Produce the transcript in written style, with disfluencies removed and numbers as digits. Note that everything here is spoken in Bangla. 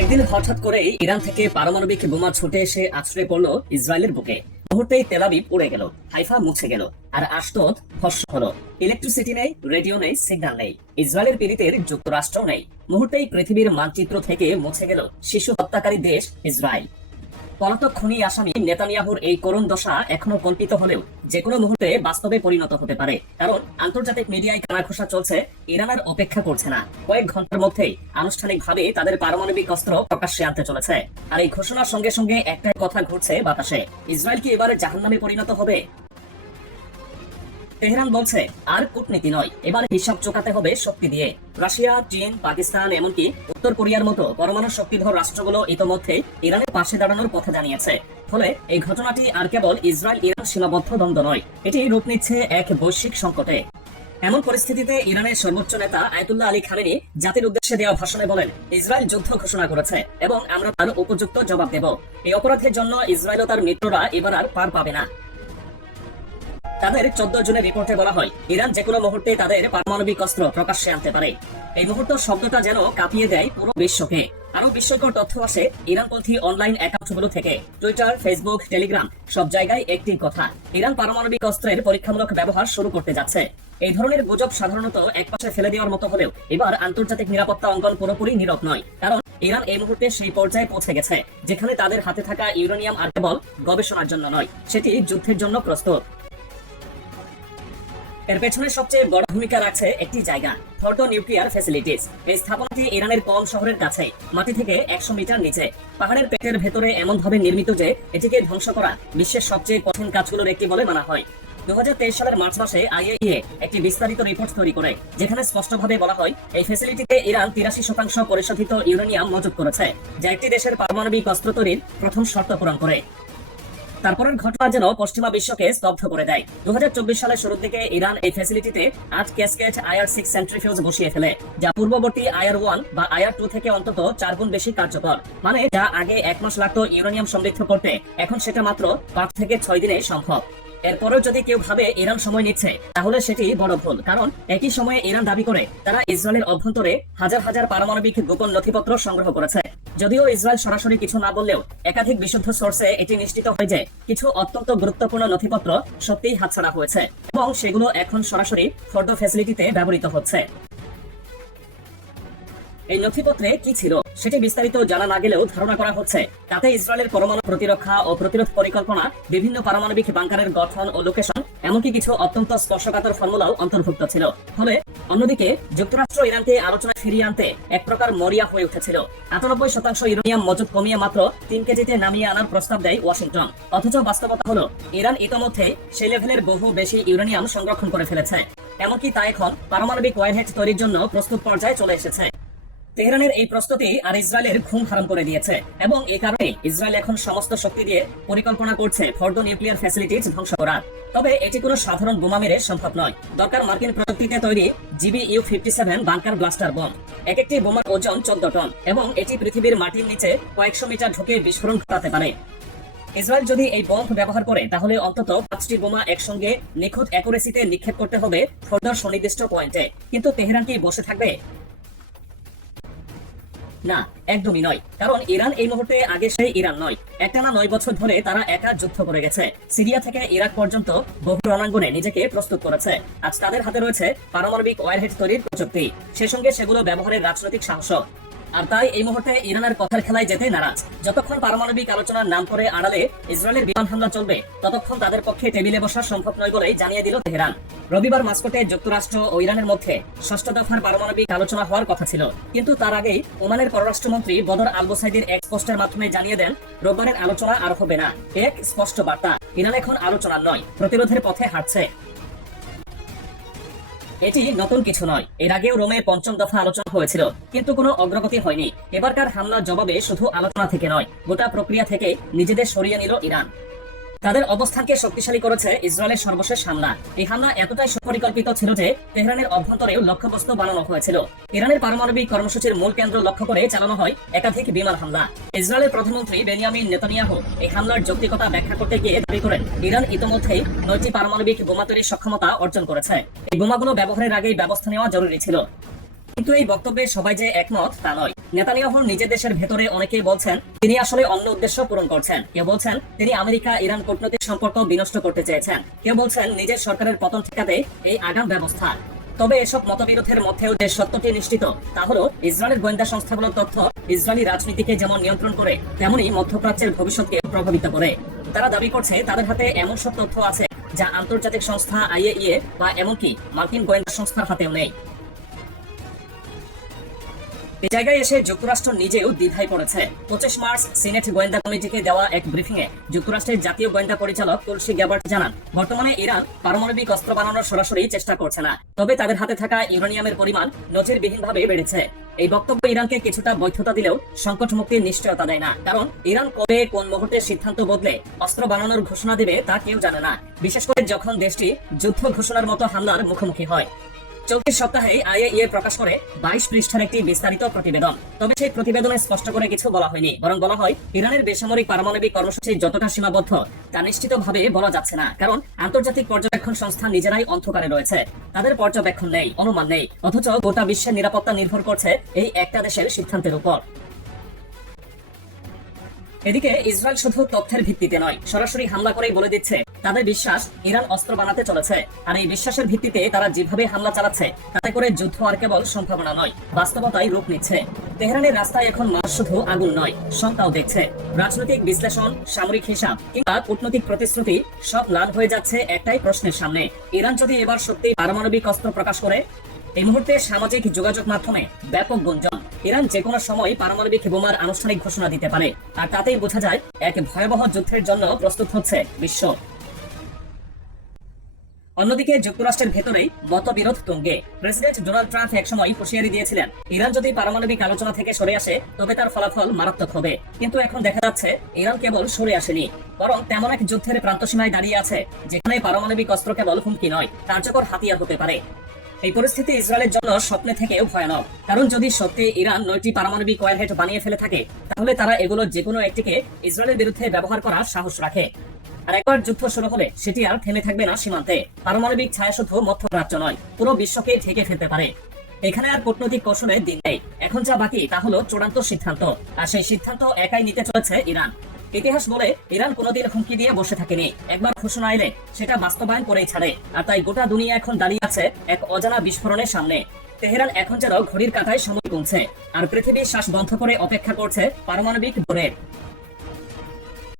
একদিন হঠাৎ করেই ইরান থেকে পারমাণবিক বোমা ছুটে এসে আছড়ে পড়ল ইসরায়েলের বুকে। মুহূর্তেই তেল আবিব উড়ে গেল, হাইফা মুছে গেল, আর আশদোদ ভস্ম হলো। ইলেকট্রিসিটি নেই, রেডিও নেই, সিগন্যাল নেই, ইসরায়েলের পীড়িতের যুক্তরাষ্ট্র নেই। মুহূর্তেই পৃথিবীর মানচিত্র থেকে মুছে গেল শিশু হত্যাকারী দেশ ইসরায়েল। পলাতক খুনি আসামি নেতানিয়াহুর এই করুণ দশা এখনো কল্পিত হলেও যেকোনো মুহূর্তে বাস্তবে পরিণত হতে পারে, কারণ আন্তর্জাতিক মিডিয়ায় কানাঘোষা চলছে। ইরান আর অপেক্ষা করছে না, কয়েক ঘন্টার মধ্যেই আনুষ্ঠানিকভাবে তাদের পারমাণবিক অস্ত্র প্রকাশ্যে আনতে চলেছে। আর এই ঘোষণার সঙ্গে সঙ্গে একটাই কথা ঘুরছে বাতাসে, ইসরায়েল কি এবারে জাহান্নামে পরিণত হবে? তেহরান বলছে আর কূটনীতি নয়, এবার হিসাব চোকাতে হবে শক্তি দিয়ে। রাশিয়া, চীন, পাকিস্তান, এমনকি উত্তর কোরিয়ার মতো পরমাণু শক্তিধর রাষ্ট্রগুলো ইতোমধ্যে ইরানের পাশে দাঁড়ানোর কথা জানিয়েছে। ফলে এই ঘটনাটি আর কেবল ইসরায়েল ইরান সীমাবদ্ধ দ্বন্দ্ব নয়, এটি রূপ নিচ্ছে এক বৈশ্বিক সংকটে। এমন পরিস্থিতিতে ইরানের সর্বোচ্চ নেতা আয়াতুল্লাহ আলী খামেনি জাতির উদ্দেশ্যে দেওয়া ভাষণে বলেন, ইসরায়েল যুদ্ধ ঘোষণা করেছে এবং আমরা তার উপযুক্ত জবাব দেব। এই অপরাধের জন্য ইসরায়েল ও তার মিত্ররা এবার আর পার পাবে না। তাদের 14 জনের রিপোর্টে বলা হয়, ইরান যেকোনো মুহূর্তে তাদের পারমাণবিক অস্ত্র প্রকাশ্যে আনতে পারে। এই মুহূর্ত শব্দটা যেন কাঁপিয়ে দেয় পুরো বিশ্বকে। আরো বিস্ময়কর তথ্য আসে ইরানপন্থী অনলাইন অ্যাকাউন্টগুলো থেকে। টুইটার, ফেসবুক, টেলিগ্রাম সব জায়গায় একটি কথা, ইরান পারমাণবিক অস্ত্রের পরীক্ষামূলক ব্যবহার শুরু করতে যাচ্ছে। এই ধরনের গুজব সাধারণত একপাশে ফেলে দেওয়ার মতো হলেও এবার আন্তর্জাতিক নিরাপত্তা অঙ্গন পুরোপুরি নীরব নয়, কারণ ইরান এই মুহূর্তে সেই পর্যায়ে পৌঁছে গেছে যেখানে তাদের হাতে থাকা ইউরেনিয়াম আর কেবল গবেষণার জন্য নয়, সেটি যুদ্ধের জন্য প্রস্তুত। এর পেছনে সবচেয়ে বড় ভূমিকা রাখছে একটি জায়গা, ফর্দো নিউক্লিয়ার ফ্যাসিলিটিস। এই স্থাপনাটি ইরানের কম শহরের কাছে, মাটি থেকে 100 মিটার নিচে, পাহাড়ের পেটের ভেতরে এমন ভাবে নির্মিত যে এটিকে ধ্বংস করা বিশ্বের সবচেয়ে কঠিন কাজগুলোর একটি বলে মানা হয়। 2023 সালের মার্চ মাসে আইএইএ একটি বিস্তারিত রিপোর্ট তৈরি করে, যেখানে স্পষ্টভাবে বলা হয় এই ফ্যাসিলিটিতে ইরান 83% পরিশোধিত ইউরেনিয়াম মজুত করেছে, যা একটি দেশের পারমাণবিক অস্ত্র তৈরির প্রথম শর্ত পূরণ করে। তারপরের ঘটনা যেন পশ্চিমা বিশ্বকে স্তব্ধ করে দেয়। 2024 সালের শুরুর দিকে ইরান এই ফ্যাসিলিটিতে 8 ক্যাসকেড IR-6 সেন্ট্রিফিউজ বসিয়ে ফেলে, যা পূর্ববর্তী IR-1 বা IR-2 থেকে অন্তত 4 গুণ বেশি কার্যকর। মানে যা আগে 1 মাস লাগতো ইউরেনিয়াম সমৃদ্ধ করতে, এখন সেটা মাত্র 5 থেকে 6 দিনে সম্ভব। এরপরেও যদি কেউ ভাবে ইরান সময় নিচ্ছে, তাহলে সেটি বড় ভুল, কারণ একই সময়ে ইরান দাবি করে তারা ইসরায়েলের অভ্যন্তরে হাজার হাজার পারমাণবিক গোপন নথিপত্র সংগ্রহ করেছে। যদিও ইসরায়েল সরাসরি কিছু না বললেও একাধিক বিশুদ্ধ সোর্সে এটি নিশ্চিত হয় যে কিছু অত্যন্ত গুরুত্বপূর্ণ নথিপত্র সত্যিই হাতছাড়া হয়েছে এবং সেগুলো এখন সরাসরি ফর্দো ফ্যাসিলিটিতে ব্যবহৃত হচ্ছে। এই নথিপত্রে কি ছিল সেটি বিস্তারিত জানা না গেলেও ধারণা করা হচ্ছে তাতে ইসরায়েলের পরমাণু প্রতিরক্ষা ও প্রতিরোধ পরিকল্পনা, বিভিন্ন পারমাণবিক বাংকারের গঠন ও লোকেশন, এমনকি কিছু অত্যন্ত স্পর্শকাতর ফর্মুলাও অন্তর্ভুক্ত ছিল। ফলে অন্যদিকে যুক্তরাষ্ট্র ইরানকে আলোচনায় ফিরিয়ে আনতে এক প্রকার মরিয়া হয়ে উঠেছিল। 98% ইউরেনিয়াম মজুত কমিয়ে মাত্র 3 কেজিতে নামিয়ে আনার প্রস্তাব দেয় ওয়াশিংটন। অথচ বাস্তবতা হলো ইরান ইতোমধ্যে সেই লেভেলের বহু বেশি ইউরেনিয়াম সংরক্ষণ করে ফেলেছে। এমনকি তা এখন পারমাণবিক ওয়ারহেড তৈরির জন্য প্রস্তুত পর্যায়ে চলে এসেছে। তেহরানের এই প্রস্তুতি আর ইসরায়েলের ঘুম হারাম করে দিয়েছে এবং এই কারণে ইসরায়েল এখন সমস্ত শক্তি দিয়ে পরিকল্পনা করছে ফর্দো নিউক্লিয়ার ফ্যাসিলিটিজ ধ্বংস করার। তবে এটি কোনো সাধারণ বোমা মেরে সম্ভব নয়, দরকার মার্কিন প্রযুক্তিতে তৈরি GBU-57 বাংকার ব্লাস্টার বোম। এক একটি বোমার ওজন 14 টন এবং এটি পৃথিবীর মাটির নিচে কয়েকশো মিটার ঢুকে বিস্ফোরণ ঘটাতে পারে। ইসরায়েল যদি এই বোম ব্যবহার করে তাহলে অন্তত 5টি বোমা একসঙ্গে নিখুঁত অ্যাকুরেসিতে নিক্ষেপ করতে হবে ফর্দোর সুনির্দিষ্ট পয়েন্টে। কিন্তু তেহরান কি বসে থাকবে? না, একদমই নয়, কারণ ইরান এই মুহূর্তে আগে সেই ইরান নয়। একটানা 9 বছর ধরে তারা একা যুদ্ধ করে গেছে, সিরিয়া থেকে ইরাক পর্যন্ত বহু রণাঙ্গনে নিজেকে প্রস্তুত করেছে। আজ তাদের হাতে রয়েছে পারমাণবিক ওয়ারহেড তৈরির প্রযুক্তি, সেই সঙ্গে সেগুলো ব্যবহারের রাজনৈতিক সাহস। আর তাই এই মুহূর্তে ইরানের কথার খেলায় যেতে নারাজ। যতক্ষণ পারমাণবিক আলোচনার নাম করে আড়ালে ইসরায়েলের বিমান হামলা চলবে, ততক্ষণ তাদের পক্ষে টেবিলে বসা সম্ভব নয় বলেই জানিয়ে দিল তেহরান। রবিবার মাস্কোটে যুক্তরাষ্ট্র ও ইরানের মধ্যে 6ষ্ঠ দফার পারমাণবিক আলোচনা হওয়ার কথা ছিল, কিন্তু তার আগেই ওমানের পররাষ্ট্রমন্ত্রী বদর আল-বুসাইদির এক পোস্টের মাধ্যমে জানিয়ে দেন রোববারের আলোচনা আর হবে না। এক স্পষ্ট বার্তা, ইরান এখন আলোচনার নয়, প্রতিরোধের পথে হাঁটছে। এটি নতুন কিছু নয়, এর আগেও রোমে 5ম দফা আলোচনা হয়েছিল, কিন্তু কোনো অগ্রগতি হয়নি। এবারকার হামলার জবাবে শুধু আলোচনা থেকে নয়, গোটা প্রক্রিয়া থেকে নিজেদের সরিয়ে নিল ইরান। তাদের অবস্থানকে শক্তিশালী করেছে ইসরায়েলের সর্বশেষ হামলা। এই হামলা এতটাই সুপরিকল্পিত ছিল যে তেহরানের অভ্যন্তরেও লক্ষ্যবস্তু বানানো হয়েছিল। ইরানের পারমাণবিক কর্মসূচির মূল কেন্দ্র লক্ষ্য করে চালানো হয় একাধিক বিমান হামলা। ইসরায়েলের প্রধানমন্ত্রী বেনিয়ামিন নেতানিয়াহু এই হামলার যৌক্তিকতা ব্যাখ্যা করতে গিয়ে দাবি করেন ইরান ইতোমধ্যেই 9টি পারমাণবিক বোমা তৈরির সক্ষমতা অর্জন করেছে। এই বোমাগুলো ব্যবহারের আগেই ব্যবস্থা নেওয়া জরুরি ছিল। কিন্তু এই বক্তব্যে সবাই যে একমত তা নয়। নেতানিয়াহু নিজের দেশের ভেতরে অনেকেই বলছেন তিনি আসলে অন্য উদ্দেশ্য পূরণ করছেন। কেউ বলছেন তিনি আমেরিকা ইরান কূটনৈতিক সম্পর্ক বিনষ্ট করতে চেয়েছেন। কেউ বলছেন নিজের সরকারের পতন ঠেকাতে এই আগাম ব্যবস্থা। তবে এসব মতবিরোধের মধ্যেও যে সত্যটি নিশ্চিত তা হলো ইসরায়েলের গোয়েন্দা সংস্থাগুলোর তথ্য ইসরায়েলি রাজনীতিকে যেমন নিয়ন্ত্রণ করে তেমনি মধ্যপ্রাচ্যের ভবিষ্যৎকে প্রভাবিত করে। তারা দাবি করছে তাদের হাতে এমন সব তথ্য আছে যা আন্তর্জাতিক সংস্থা আইএইএ বা এমনকি মার্কিন গোয়েন্দা সংস্থার হাতেও নেই। এই জায়গায় এসে যুক্তরাষ্ট্র নিজেও দ্বিধায় পড়েছে। 25 মার্চ সিনেট গোয়েন্দা কমিটিকে দেওয়া এক ব্রিফিংয়ে যুক্তরাষ্ট্রের জাতীয় গোয়েন্দা পরিচালক তুলসী গ্যাবার্ট জানান বর্তমানে ইরান পারমাণবিক অস্ত্র বানানোর সরাসরি চেষ্টা করছে না, তবে তাদের হাতে থাকা ইউরেনিয়ামের পরিমাণ নজিরবিহীনভাবে বেড়েছে। এই বক্তব্য ইরানকে কিছুটা বৈধতা দিলেও সংকট মুক্তির নিশ্চয়তা দেয় না, কারণ ইরান কবে কোন মুহূর্তে সিদ্ধান্ত বদলে অস্ত্র বানানোর ঘোষণা দেবে তা কেউ জানে না, বিশেষ করে যখন দেশটি যুদ্ধ ঘোষণার মতো হামলার মুখোমুখি হয়। চলতি সপ্তাহে আইএইএ প্রকাশ করে 22 পৃষ্ঠার একটি বিস্তারিত প্রতিবেদন। তবে সেই প্রতিবেদনে স্পষ্ট করে কিছু বলা হয়নি, বরং বলা হয় ইরানের বেসামরিক পারমাণবিক কর্মসূচি যতটা সীমাবদ্ধ তা নিশ্চিতভাবে বলা যাচ্ছে না, কারণ আন্তর্জাতিক পর্যবেক্ষণ সংস্থা নিজেরাই অন্ধকারে রয়েছে। তাদের পর্যবেক্ষণ নেই, অনুমান নেই, অথচ গোটা বিশ্বের নিরাপত্তা নির্ভর করছে এই একটা দেশের সিদ্ধান্তের উপর। এদিকে ইসরায়েল শুধু তথ্যের ভিত্তিতে নয়, সরাসরি হামলা করেই বলে দিচ্ছে তাদের বিশ্বাস ইরান অস্ত্র বানাতে চলেছে। আর এই বিশ্বাসের ভিত্তিতে তারা যেভাবে হামলা চালাচ্ছে তাতে করে যুদ্ধ আর কেবল সম্ভাবনা নয়, বাস্তবতায় রূপ নিচ্ছে। তেহরানের রাস্তায় এখন মানুষ শুধু আগুন নয়, শঙ্কাও দেখছে। রাজনৈতিক বিশ্লেষণ, সামরিক হিসাব কিংবা কূটনৈতিক প্রতিশ্রুতি সব লাল হয়ে যাচ্ছে একটাই প্রশ্নের সামনে, ইরান যদি এবার সত্যি পারমাণবিক অস্ত্র প্রকাশ করে। এই মুহূর্তে সামাজিক যোগাযোগ মাধ্যমে ব্যাপক গুঞ্জন ইরান যে কোনো সময় পারমাণবিক বোমার আনুষ্ঠানিক ঘোষণা দিতে পারে, আর তাতেই বোঝা যায় এক ভয়াবহ যুদ্ধের জন্য প্রস্তুত হচ্ছে বিশ্ব। অন্যদিকে যুক্তরাষ্ট্রের ভেতরেই মতবিরোধ তুঙ্গে। প্রেসিডেন্ট ডোনাল্ড ট্রাম্প একসময় হুঁশিয়ারি দিয়েছিলেন ইরান যদি পারমাণবিক আলোচনা থেকে সরে আসে তবে তার ফলাফল মারাত্মক হবে। কিন্তু এখন দেখা যাচ্ছে ইরান কেবল সরে আসেনি, বরং তেমন এক যুদ্ধের প্রান্তসীমায় দাঁড়িয়ে আছে যেখানে পারমাণবিক অস্ত্র কেবল হুমকি নয়, কার্যকর হাতিয়ার হতে পারে। এই পরিস্থিতি ইসরায়েলের জন্য স্বপ্নে থেকেও ভয়ানক, কারণ যদি সত্যি ইরান 9টি পারমাণবিক ওয়ারহেড বানিয়ে ফেলে থাকে তাহলে তারা এগুলোর যে কোনো একটিকে ইসরায়েলের বিরুদ্ধে ব্যবহার করার সাহস রাখে। আর একবার যুদ্ধ শুরু হলে সেটি আর থেমে থাকবে না সীমান্তে। পারমাণবিক ছায়া শুধু মধ্যপ্রাচ্য নয়, পুরো বিশ্বকে ঢেকে ফেলতে পারে। এখানে আর কূটনৈতিক কৌশলের দিন নেই, এখন যা বাকি তা হলো চূড়ান্ত সিদ্ধান্ত, আর সেই সিদ্ধান্ত একাই নিতে চলেছে ইরান। ইতিহাস বলে ইরান কোনোদিন হুমকি দিয়ে বসে থাকেনি, একবার ঘোষণা এলে সেটা বাস্তবায়ন করেই ছাড়ে। আর তাই গোটা দুনিয়া এখন দাঁড়িয়ে আছে এক অজানা বিস্ফোরণের সামনে। তেহরান এখন যেন ঘড়ির কাঁটায় সময় কমছে, আর পৃথিবী শ্বাস বন্ধ করে অপেক্ষা করছে পারমাণবিক দৌড়ের।